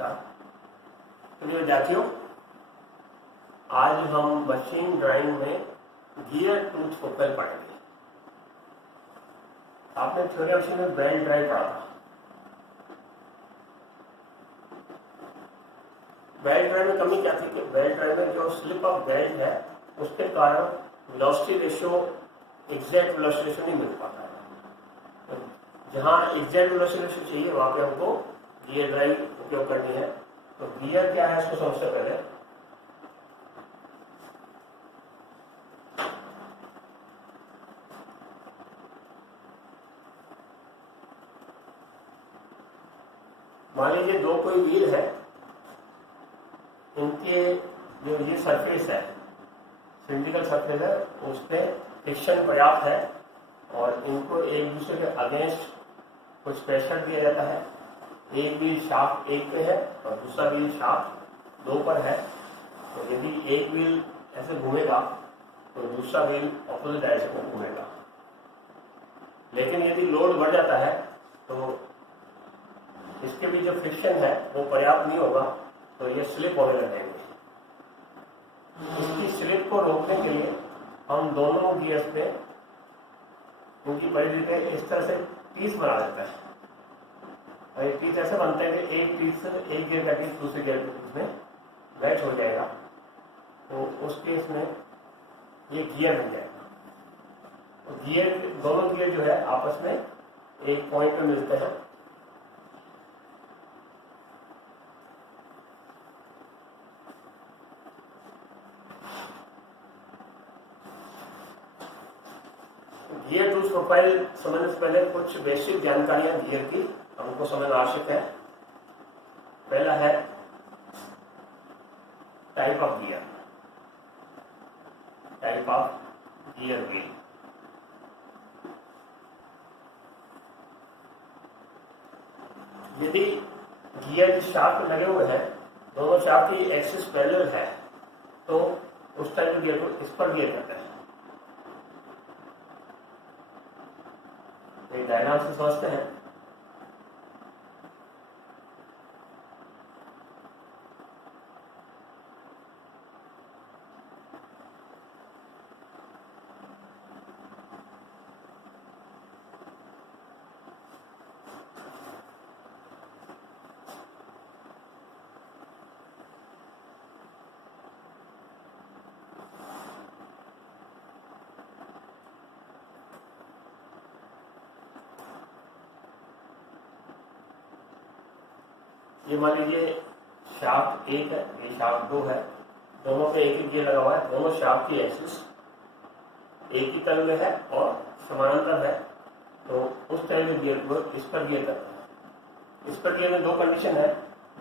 तो विद्यार्थियों, आज हम मशीन ड्राइंग में गियर टूथ प्रोफाइल पढ़ेंगे। आपने थ्योरी ऑफ मशीन में बेल्ट ड्राइव पढ़ा था। बेल्ट ड्राइव में कमी क्या थी कि बेल्ट ड्राइव में जो स्लिप ऑफ बेल्ट है उसके कारण velocity ratio exact velocity ratio नहीं मिल पाता है। तो जहां एग्जैक्ट वेलोसिटी रेशियो चाहिए वहां पे हमको गियर ड्राइव उपयोग करनी है। तो गियर क्या है इसको समझते पहले मान लीजिए दो कोई व्हील है, इनके जो ये सरफेस है सिलिंड्रिकल सरफेस है उस पर फ्रिक्शन पर्याप्त है और इनको एक दूसरे के अगेंस्ट कुछ प्रेशर दिया जाता है। एक व्हील शाफ्ट एक पे है और दूसरा व्हील शाफ्ट दो पर है। तो यदि एक व्हील ऐसे घूमेगा तो दूसरा व्हील ऑपोजिट डायरेक्शन में घूमेगा। लेकिन यदि लोड बढ़ जाता है तो इसके भी जो फ्रिक्शन है वो पर्याप्त नहीं होगा, तो ये स्लिप होने लगेंगे। इसकी स्लिप को रोकने के लिए हम दोनों गियर्स पे उनकी परिधि पे इस तरह से टीथ बना देते हैं। और ये टीथ ऐसे बनते हैं कि एक टीथ से एक गियर का टीथ दूसरे गियर के टीथ में मैच हो जाएगा। तो उस केस में ये गियर बन जाएगा। तो गियर दोनों गियर जो है आपस में एक पॉइंट पे मिलते हैं। गियर टूथ प्रोफाइल समझने से पहले कुछ बेसिक जानकारियां गियर की हमको समझना आवश्यक है। पहला है type of gear, type of gear wheel. यदि गियर की शाफ्ट लगे हुए हैं, दोनों शाफ्ट की एक्सिस पैरेलल है, तो उस टाइप के गियर को स्पर गियर कहते हैं। डायग्राम से समझते हैं। ये मान लीजिए शाफ्ट एक है, ये शाफ्ट दो है, दोनों पे एक ही गियर लगा हुआ है। दोनों शाफ्ट की एक्सिस एक ही तल में है और समानांतर है, तो उस टाइप के गियर को स्पर गियर करते हैं। स्पर गियर में दो कंडीशन है।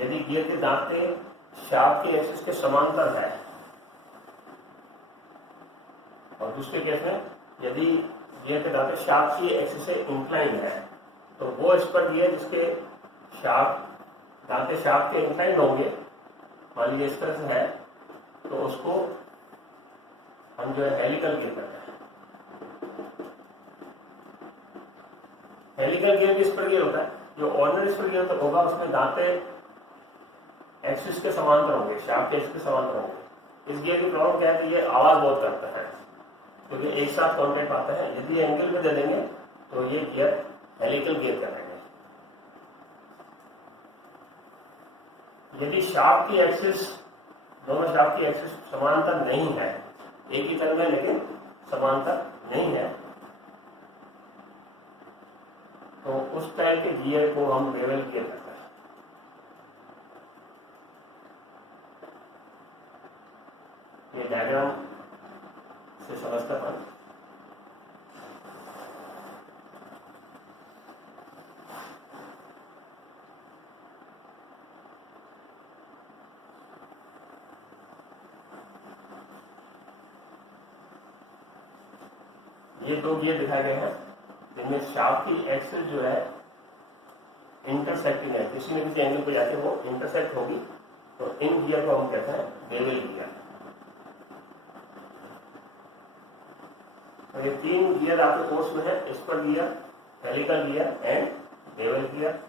यदि गियर के दांते शाफ्ट की एक्सिस के समांतर है, और दूसरे केस में यदि गियर के दांते शाफ्ट की एक्सिस से इंक्लाइन है, तो वो स्पर गियर जिसके शाफ्ट दांते शाफ्ट के इंक्लाइन होंगे, मान लीजिए इस तरह से है, तो उसको हम जो है हेलिकल गियर कहते हैं। हेलिकल गियर भी स्पर गियर होता है। जो ऑर्डिनरी स्पर गियर होगा उसमें दांते एक्सिस के समांतर होंगे, शाफ्ट के एक्सिस के समांतर होंगे। इस गियर की प्रॉब्लम क्या है कि ये आवाज बहुत करता है, क्योंकि एक साथ कॉन्टेक्ट पाता है। यदि एंगल में दे देंगे तो ये गियर हेलिकल गियर करेंगे। यदि शाफ्ट की एक्सिस, दोनों शाफ्ट की एक्सिस समांतर नहीं है, एक ही तल में लेकिन समांतर नहीं है, तो उस टाइप के गियर को हम बेवल गियर कहते हैं। ये डायग्राम से समझते हैं। ये दो गियर दिखाए गए हैं जिनमें शाफ्ट की एक्सिस जो है इंटरसेक्टिंग है, किसी न किसी एंगल पर जाके वो इंटरसेक्ट होगी। तो इन गियर को हम कहते हैं बेवल गियर। तो ये तीन गियर आपके कोर्स में है, spur gear, helical gear and bevel gear.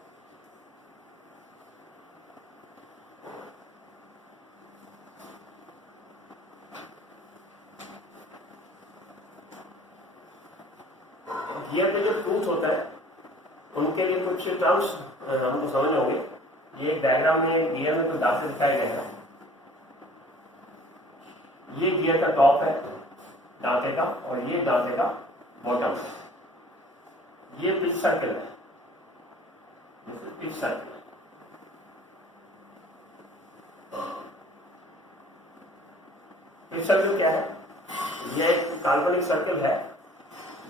Gear के जो टूथ होता है उनके लिए कुछ टर्म्स हमको समझ होंगे। ये डायग्राम में गियर में कुछ दांते दिखाए गए हैं। ये गियर का टॉप है दांते का और ये दांते का बॉटम है। ये पिच सर्कल है, पिच सर्कल। पिच सर्कल क्या है? यह एक काल्पनिक सर्कल है।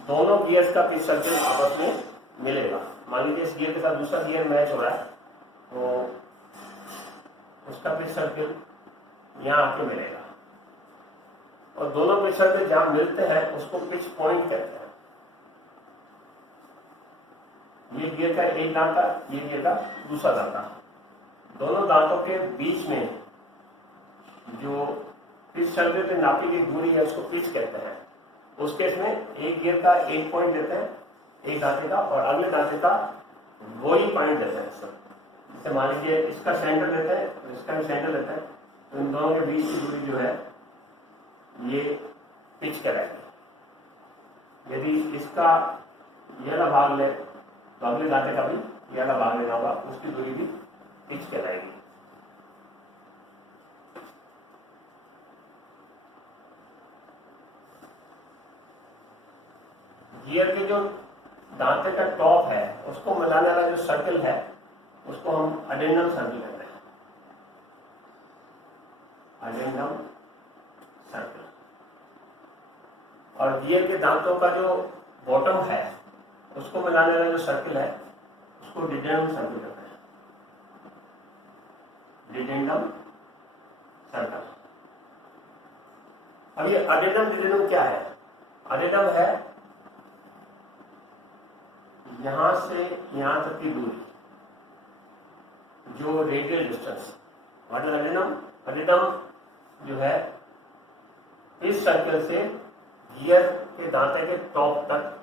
दोनों गियर्स का पिच सर्कल आपस में मिलेगा। मान लीजिए इस गियर के साथ दूसरा गियर मैच हो रहा है तो उसका पिच सर्कल यहां आके मिलेगा और दोनों पिच सर्कल जहां मिलते हैं उसको पिच पॉइंट कहते हैं। ये गियर का एक दांता, ये गियर का दूसरा दांता, दोनों दांतों के बीच में जो पिच सर्कल पे नापी गई दूरी है उसको पिच कहते हैं। उस केस में एक गियर का एक पॉइंट देते हैं एक दांते का और अगले दांते का वही पॉइंट देते हैं। जैसे मान लीजिए इसका सेंटर लेते हैं, इसका भी सेंटर लेते हैं, तो इन दोनों के बीच की दूरी जो है ये पिच कहलाएगी। यदि इसका ये वाला भाग ले तो अगले दांते का भी ये वाला भाग लेना होगा, उसकी दूरी भी पिच कहलाएगी। गियर के जो दांते का टॉप है उसको मिलाने वाला जो सर्कल है उसको हम अडेंडम सर्कल कहते हैं। Addendum circle. और गियर के दांतों का जो बॉटम है उसको मिलाने वाला जो सर्कल है उसको डिडेंडम सर्कल कहते हैं। डिडेंडम सर्कल। अब ये अडेंडम डिडेंडम क्या है? अडेंडम है यहां से यहां तक की दूरी, जो radial distance. What is addendum? Addendum जो है इस सर्कल से गियर के दांते के टॉप तक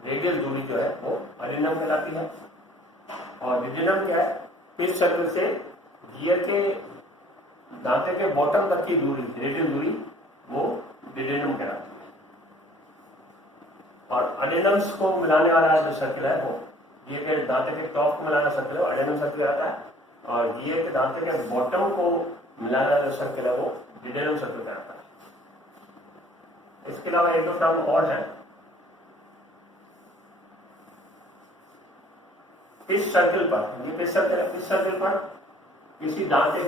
रेडियल दूरी जो है वो अडेंडम कहलाती है। और डिडेंडम क्या है? पिच सर्कल से गियर के दांते के बॉटम तक की दूरी, रेडियल दूरी, वो डिडेंडम कहलाती है। और अडेंडम्स को मिलाने वाला जो सर्कल है वो गियर के दांते के टॉप को मिलाना सर्कल है, अडेंडम सर्कल कहलाता है। और गियर के दांते के बॉटम को मिलाने वाला जो सर्कल है वो डिडेंडम सर्कल कहलाता है। इसके अलावा एक दो टर्म और है। इस सर्कल पर, ये पिच सर्कल है, इस सर्कल पर किसी दांते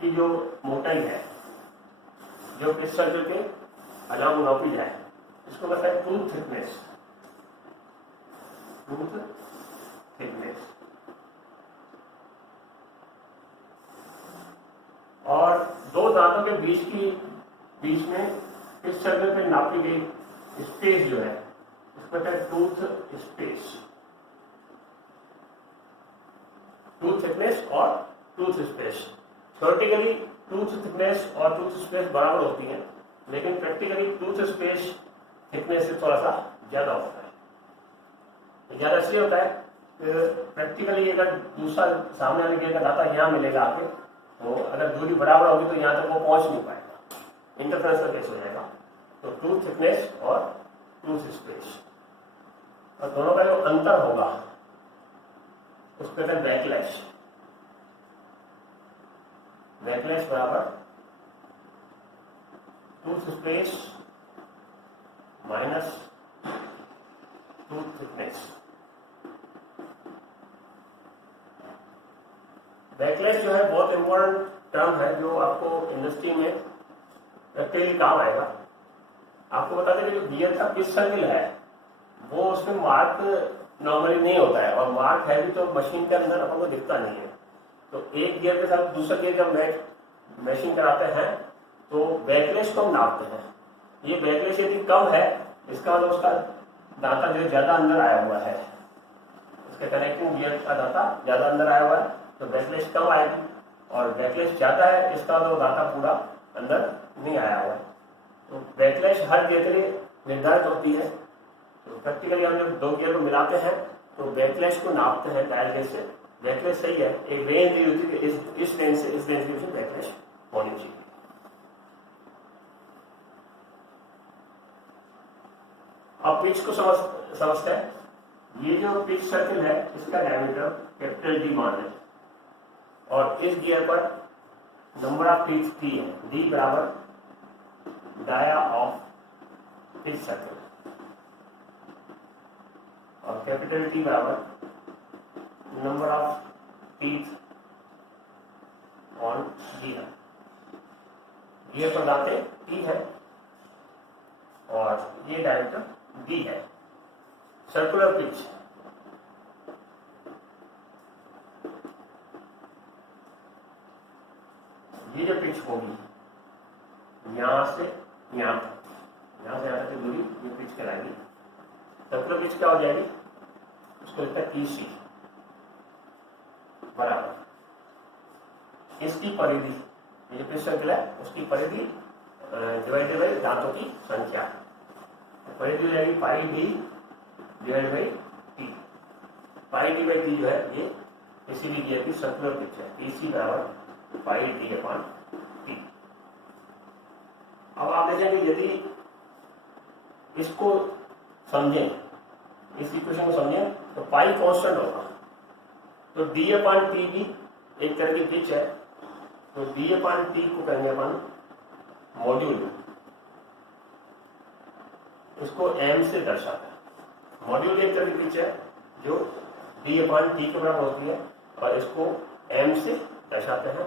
की जो मोटाई है जो पिच सर्कल के अलावा नापी जाए इसको कहते हैं टूथ थिकनेस। Tooth thickness. और दो दांतों के बीच में इस सर्कल पे नापी गई स्पेस जो है इसको कहते हैं टूथ स्पेस। टूथ थिकनेस और tooth space. Theoretically tooth thickness और टूथ स्पेस बराबर होती है, लेकिन प्रैक्टिकली टूथ स्पेस थिकनेस से थोड़ा सा ज्यादा होता है। ज्यादा इसलिए होता है प्रैक्टिकली अगर दूसरा सामने वाले गियर का दांता यहाँ मिलेगा आगे, तो अगर दूरी बराबर होगी तो यहाँ तक वो पहुंच नहीं पाएगा, इंटरफेरेंस का केस हो जाएगा। तो टूथ थिकनेस और टूथ स्पेस, और दोनों का जो अंतर होगा उसको कहते हैं बैकलैश। बैकलैश बराबर tooth space minus tooth thickness. Backlash जो है बहुत इंपॉर्टेंट टर्म है जो आपको इंडस्ट्री में प्रैक्टिकली काम आएगा। आपको बता दें कि जो गियर का पिच सर्कल है वो उसमें मार्क नॉर्मली नहीं होता है, और मार्क है भी तो मशीन के अंदर अपन को दिखता नहीं है। तो एक गियर के साथ दूसरा गियर जब मैचिंग कराते हैं तो बैकलैश को हम नापते हैं। ये बैकलैश यदि कम है इसका मतलब उसका दांता जो ज्यादा अंदर आया हुआ है, उसके कनेक्टिंग गियर का दांता ज्यादा अंदर आया हुआ है, तो बैकलैश कम आएगी। और बैकलैश ज्यादा है इसका मतलब दांता पूरा अंदर नहीं आया हुआ है। तो बैकलैश हर गियर के लिए निर्धारित होती है। तो प्रैक्टिकली हम जब दो गियर को मिलाते हैं तो बैकलैश को नापते हैं डायल गेज से। बैकलैश सही है, एक रेंज दी होती है कि इस रेंज से इस रेंज के बीच में बैकलैश होनी चाहिए। अब पिच को समझते हैं। ये जो पिच सर्कल है इसका डायमीटर कैपिटल डी मान है और इस गियर पर नंबर ऑफ टीथ टी है। डी बराबर डाया ऑफ पिच सर्कल और कैपिटल टी बराबर number of teeth on gear. Gear पर दांते टी है और ये डायमीटर डी है। सर्कुलर पिच ये जो पिच होगी यहां से यहां तक, यहां से यहां तक की दूरी ये पिच कहलाएगी। सर्कुलर पिच क्या हो जाएगी, उसको लिखता है पीसी बराबर इसकी परिधि, ये जो पिच सर्कल है उसकी परिधि डिवाइडेड बाई दांतों की संख्या। परिधि हो जाएगी pi D divide by T. Pi D by T जो है ये किसी भी गियर की सर्कुलर पिच है। पीसी बराबर पाई डी अपॉन टी। अब आप देखेंगे यदि इसको समझें, इस इक्वेशन को समझें तो पाई कांस्टेंट होगा तो डी अपॉन टी भी एक तरह की पिच है। तो डी अपॉन टी को कहेंगे अपन मॉड्यूल, इसको एम से दर्शाता है। मॉड्यूल एक तरह की पिच है जो डी अपॉन टी के बराबर होती है और इसको एम से दर्शाते हैं।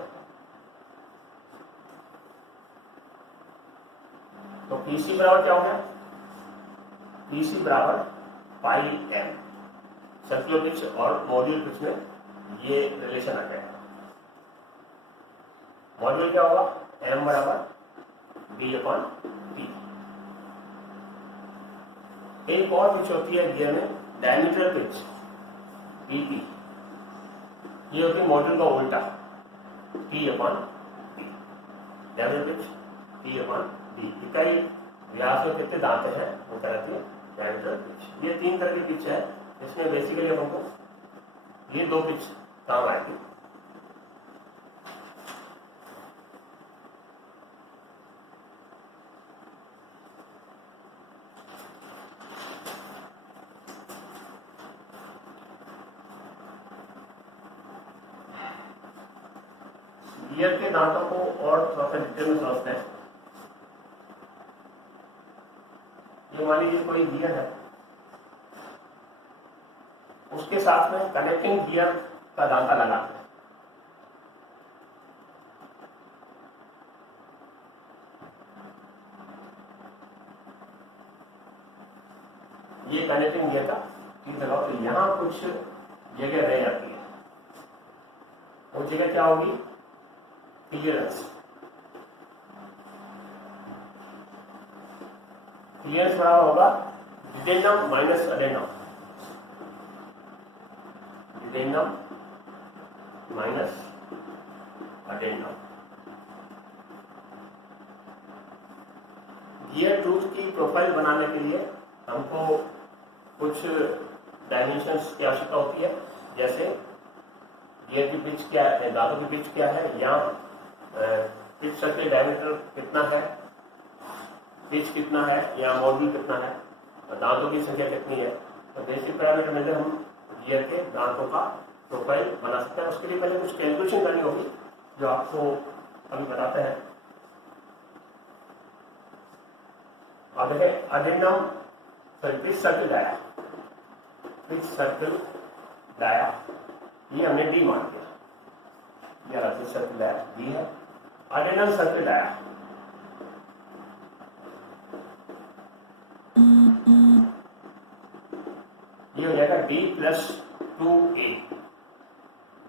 तो पीसी बराबर क्या हो गया, पीसी बराबर पाई एम। सर्कुलर पिच और मॉड्यूल पिच में ये रिलेशन आ जाएगा। मॉड्यूल क्या होगा, एम बराबर डी अपॉन टी। एक और पिच होती है गियर में डायमीटर पिच बीपी, ये होती है मॉड्यूल का उल्टा T upon D. Diameter pitch T upon D. इकाई व्यास में कितने दांत हैं वो कहलाती है डायमीटर पिच। ये तीन तरह की पिच है इसमें बेसिकली अपन को ये दो पिच काम आएगी। गियर के दांतों को और थोड़ा सा डिटेल में समझते हैं। ये मान लीजिए कोई गियर है, उसके साथ में कनेक्टिंग गियर का दांता लगा है। ये कनेक्टिंग गियर का टीथ लगाओ तो यहां कुछ जगह रह जाती है। वो जगह क्या होगी, क्लियरेंस। क्लियरेंस बराबर होगा dedendum minus addendum. Dedendum minus addendum. Gear tooth की प्रोफाइल बनाने के लिए हमको कुछ डायमेंशंस की आवश्यकता होती है, जैसे गियर की पिच क्या है, दांतों की पिच क्या है, या पिच सर्कल डायमीटर कितना है, पिच कितना है या मॉड्यूल कितना है, दांतों की संख्या कितनी है। तो बेसिक पैरामीटर में हम गियर के दांतों का प्रोफाइल बना सकते हैं। उसके लिए पहले कुछ कैलकुलेशन करनी होगी जो आपको अभी बताते हैं। अब देखें addendum pitch circle dia, pitch circle dia ये हमने डी मान दिया। ये पिच सर्कल डाया डी है। अडेंडम सर्कल डाया ये हो जाएगा डी प्लस 2a।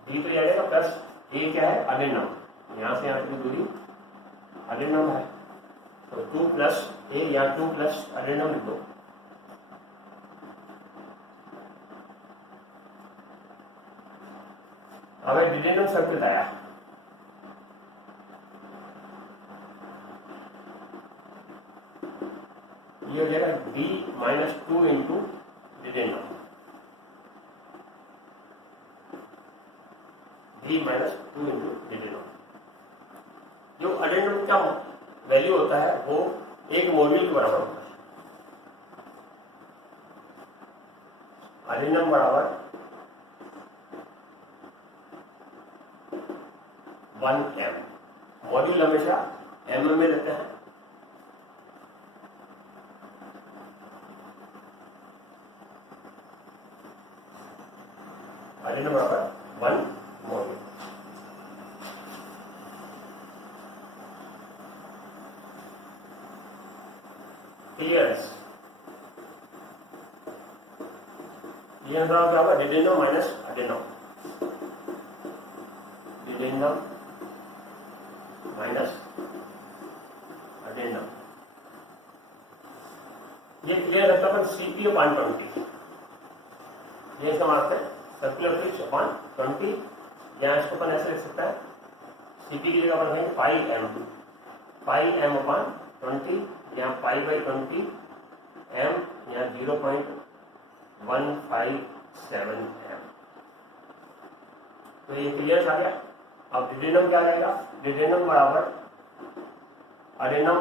डी तो जाएगा प्लस ए क्या है, अडेंडम। यहां से यहां की दूरी अडेंडम है तो 2 प्लस ए या 2 प्लस अडेंडम लिख दो। अब डिडेंडम सर्कल आया, ये हो जाएगा D minus 2 into dedendum, D minus 2 into dedendum. जो अडेंडम का वैल्यू होता है वो एक मॉड्यूल के बराबर होता है। एडिनम बराबर 1m। मॉड्यूल हमेशा mm में लेते हैं। एडिनम बराबर 1 मॉड्यूल। क्लियर्स ये क्या होगा, डिडेंडम माइनस एडेनम, डिडेंडम माइनस एडेनम। ये क्लियर रहता है सीपी अपान 20, ये इसका मार्क है सर्कुलर पिच अपान 20। यहाँ इसको अपन ऐसे लिख सकता है, सीपी की जगह अपन कहेंगे पाई एम अपान 20, यहाँ पाई बाई 20 एम, यहाँ 0.157 एम। तो ये क्लियर आ गया। अब डिडेंडम क्या रहेगा, डिडेंडम बराबर एडेनम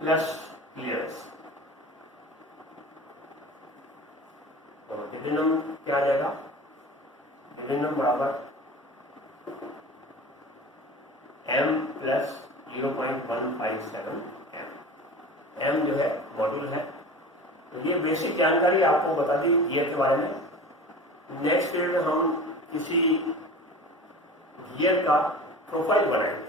प्लस क्लियरेंस। तो डिडेंडम क्या आ जाएगा, डिडेंडम बराबर m प्लस 0.157 m। m जो है मॉड्यूल है। तो ये बेसिक जानकारी आपको बता दी गियर के बारे में। नेक्स्ट पीरियड में हम किसी गियर का प्रोफाइल बनाएंगे,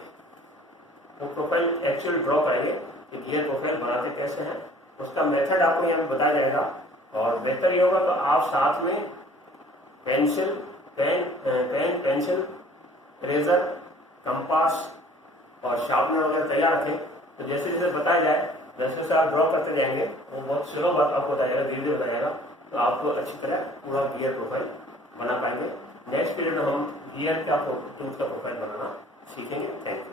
तो प्रोफाइल एक्चुअल ड्रॉ करेंगे कि गियर प्रोफाइल बनाते कैसे हैं, उसका मेथड आपको यहाँ पे बताया जाएगा। और बेहतर ये होगा तो आप साथ में पेंसिल, पेंसिल, रेजर, कंपास और शार्पनर वगैरह तैयार रखें। तो जैसे जैसे बताया जाए वैसे वैसे आप ड्रॉ करते जाएंगे, वो बहुत स्लो बात आपको बताया जाएगा, धीरे धीरे बताया जाएगा, तो आपको अच्छी तरह पूरा गियर प्रोफाइल बना पाएंगे। नेक्स्ट पीरियड में हम गियर का टूल्स का प्रोफाइल बनाना सीखेंगे। Thank you.